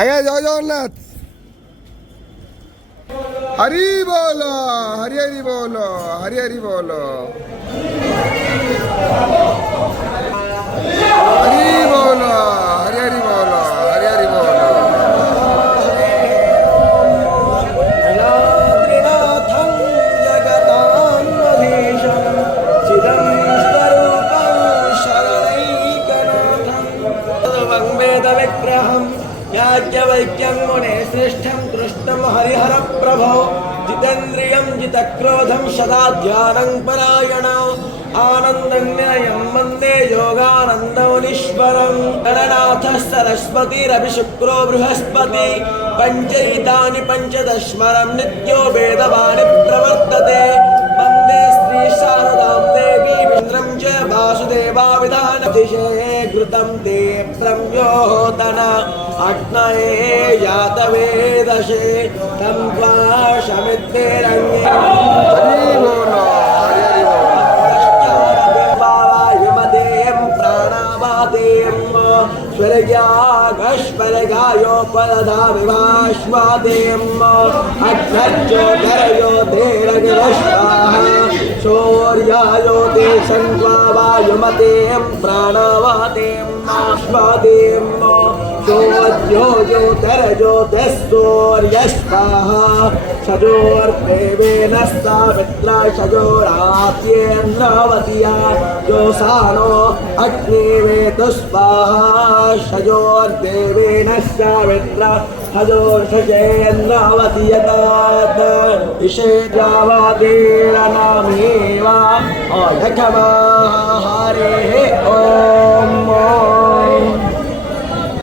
आया जय जगन्नाथ हरि बोलो हरि हरि बोलो हरि हरि बोलो हरि बोलो हरि हरि बोलो हरि हरि बोलो त्रिनाथं जगतान्मधीशं चिदं स्वरूपं शरणैकनाथं सर्वं वेदविग्रहं याज्ञवल्क्यं मुने श्रेष्ठं कृष्णं हरिहरप्रभो जितेन्द्रियं जितक्रोधं सदा ध्यानं परायणो आनन्दनिलयं वन्दे योगानन्दमुनीश्वरं गणनाथः सरस्वतीरविशुक्रो बृहस्पति पञ्चैतानि पञ्चदशमरं नित्यो वेदवाणी प्रवर्तते वन्दे श्रीशारदां देवी विन्द्रं च वासुदेवाविधानदिशे घृतं ते प्रम्योतन अग्नये यातवेदशे तं त्वा शमिद्भिरङ्गे हरि बोलो हरि हरि बोलो स्वर्गागस्वर्गायोपदधामिवाश्वादेम् अग्नज्योतिरयो तेरगिरश्वाः शौर्यायो ते शङ्क्वा वायुमतें प्राणवातेम् आश्वादेम् शोर्यो ज्योतिरज्योतिस्सूर्यस्वाः शजोर्देवेन स्थावित्रा शजोरात्येन्द्रावत्या जोषाणो अग्निवेतु स्वाहा शजोर्देवेन स्थावित्रा हजोर्षजेन्द्रावतीयतात् इषेद्रावतीरनामेव अयखमाः